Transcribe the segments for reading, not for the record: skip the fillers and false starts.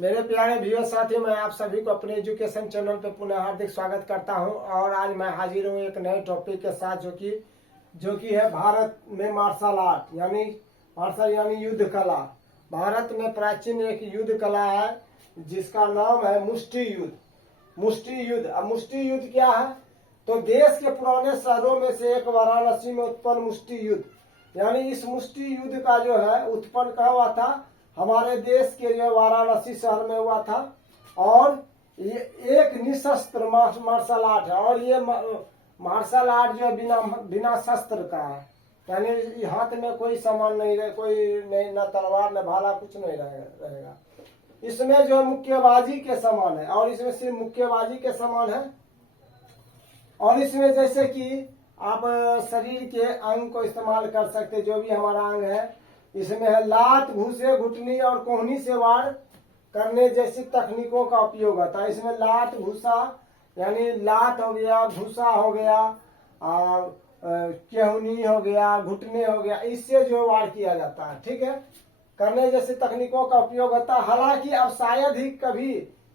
मेरे प्यारे व्यूअर साथियों, मैं आप सभी को अपने एजुकेशन चैनल पर पुनः हार्दिक स्वागत करता हूं। और आज मैं हाजिर हूं एक नए टॉपिक के साथ जो कि है भारत में मार्शल आर्ट यानी युद्ध कला। भारत में प्राचीन एक युद्ध कला है जिसका नाम है मुष्टि युद्ध। अब मुष्टि युद्ध क्या है? तो देश के पुराने शहरों में से एक वाराणसी में उत्पन्न मुष्टि युद्ध, यानी इस मुष्टि युद्ध का जो है उत्पन्न कहाँ हुआ था? हमारे देश के जो वाराणसी शहर में हुआ था। और ये एक निशस्त्र मार्शल आर्ट है। और ये मार्शल आर्ट जो है बिना शस्त्र का है, यानी हाथ में कोई सामान नहीं रहे, कोई नहीं, न तलवार न भाला, कुछ नहीं रहेगा। इसमें जो मुक्केबाजी के समान है, और इसमें सिर्फ मुक्केबाजी के समान है। और इसमें जैसे कि आप शरीर के अंग को इस्तेमाल कर सकते, जो भी हमारा अंग है। इसमें है लात, घूसे, घुटनी और कोहनी से वार करने जैसी तकनीकों का उपयोग होता है। इसमें लात, घूसा यानी लात हो गया, घूसा हो गया, केहनी हो गया, घुटने हो गया, इससे जो वार किया जाता है, ठीक है, करने जैसी तकनीकों का उपयोग होता है। हालांकि अब शायद ही कभी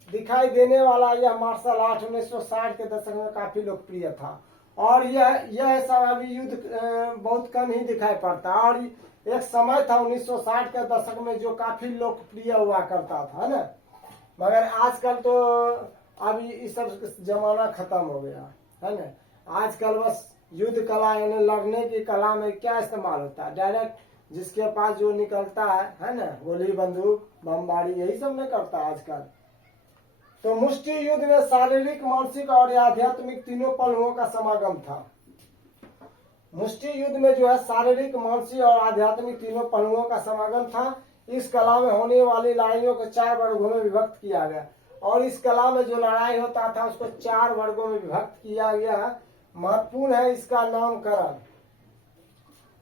दिखाई देने वाला यह मार्शल आर्ट 1960 के दशक में काफी लोकप्रिय था। और यह सब अभी युद्ध बहुत कम ही दिखाई पड़ता है। और एक समय था 1960 के दशक में जो काफी लोकप्रिय हुआ करता था ना, मगर आजकल तो अभी इस सब जमाना खत्म हो गया है ना। आजकल बस युद्ध कला यानी लड़ने की कला में क्या इस्तेमाल होता है? डायरेक्ट जिसके पास जो निकलता है ना, गोली, बंदूक, बमबारी, यही सब नहीं करता आजकल। तो मुष्टि युद्ध में शारीरिक, मानसिक और आध्यात्मिक तीनों पहलुओं का समागम था। मुष्टि युद्ध में जो है शारीरिक, मानसिक और आध्यात्मिक तीनों पहलुओं का समागम था। इस कला में होने वाली लड़ाइयों को 4 वर्गों में विभक्त किया गया। और इस कला में जो लड़ाई होता था उसको 4 वर्गों में विभक्त किया गया है। महत्वपूर्ण है इसका नामकरण।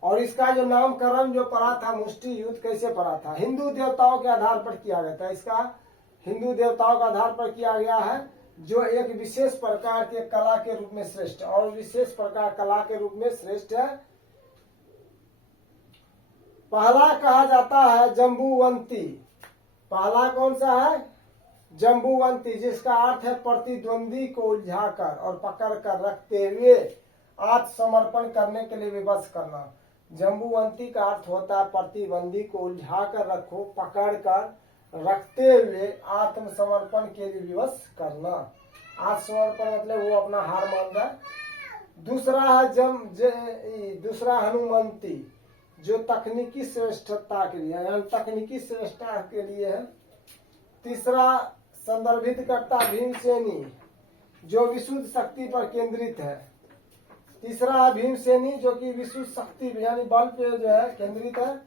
और इसका जो नामकरण जो पड़ा था, मुष्टि युद्ध कैसे पड़ा था? हिंदू देवताओं के आधार पर किया गया था। इसका हिंदू देवताओं के आधार पर किया गया है, जो एक विशेष प्रकार के कला के रूप में श्रेष्ठ है। और विशेष प्रकार कला के रूप में श्रेष्ठ है। पहला कहा जाता है जम्बूवंती। पहला कौन सा है? जम्बूवंती, जिसका अर्थ है प्रतिद्वंदी को उलझाकर और पकड़कर रखते हुए आत्मसमर्पण करने के लिए विवश करना। जम्बूवंती का अर्थ होता है प्रतिद्वंदी को उलझाकर रखो, पकड़कर रखते हुए आत्मसमर्पण के लिए विवश करना। आत्मसमर्पण मतलब वो अपना हार मान रहा है। दूसरा है दूसरा हनुमंती, जो तकनीकी श्रेष्ठता के लिए, यानी तकनीकी श्रेष्ठता के लिए है। तीसरा संदर्भित करता भीमसेनी, जो विशुद्ध शक्ति पर केंद्रित है। तीसरा है भीमसेनी, जो कि विशुद्ध शक्ति यानी बल पे जो है केंद्रित है।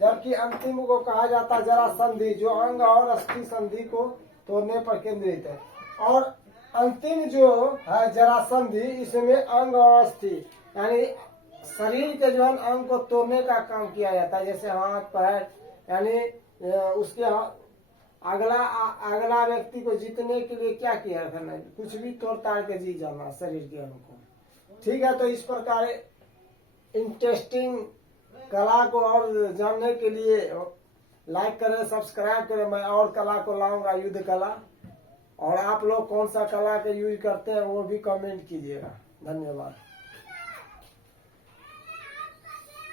जबकि अंतिम को कहा जाता है जरासंधि, जो अंग और अस्थि संधि को तोड़ने पर केंद्रित है। और अंतिम जो है जरासंधि, इसमें अंग और अस्थि यानी शरीर के जो है अंग को तोड़ने का काम किया जाता है, जैसे हाथ, पैर, यानी उसके अगला व्यक्ति को जीतने के लिए क्या किया करना, कुछ भी तोड़ ताड़ के जीत जाना शरीर के अंग को, ठीक है। तो इस प्रकार इंटरेस्टिंग कला को और जानने के लिए लाइक करें, सब्सक्राइब करें। मैं और कला को लाऊंगा, युद्ध कला। और आप लोग कौन सा कला का यूज करते हैं वो भी कमेंट कीजिएगा। धन्यवाद।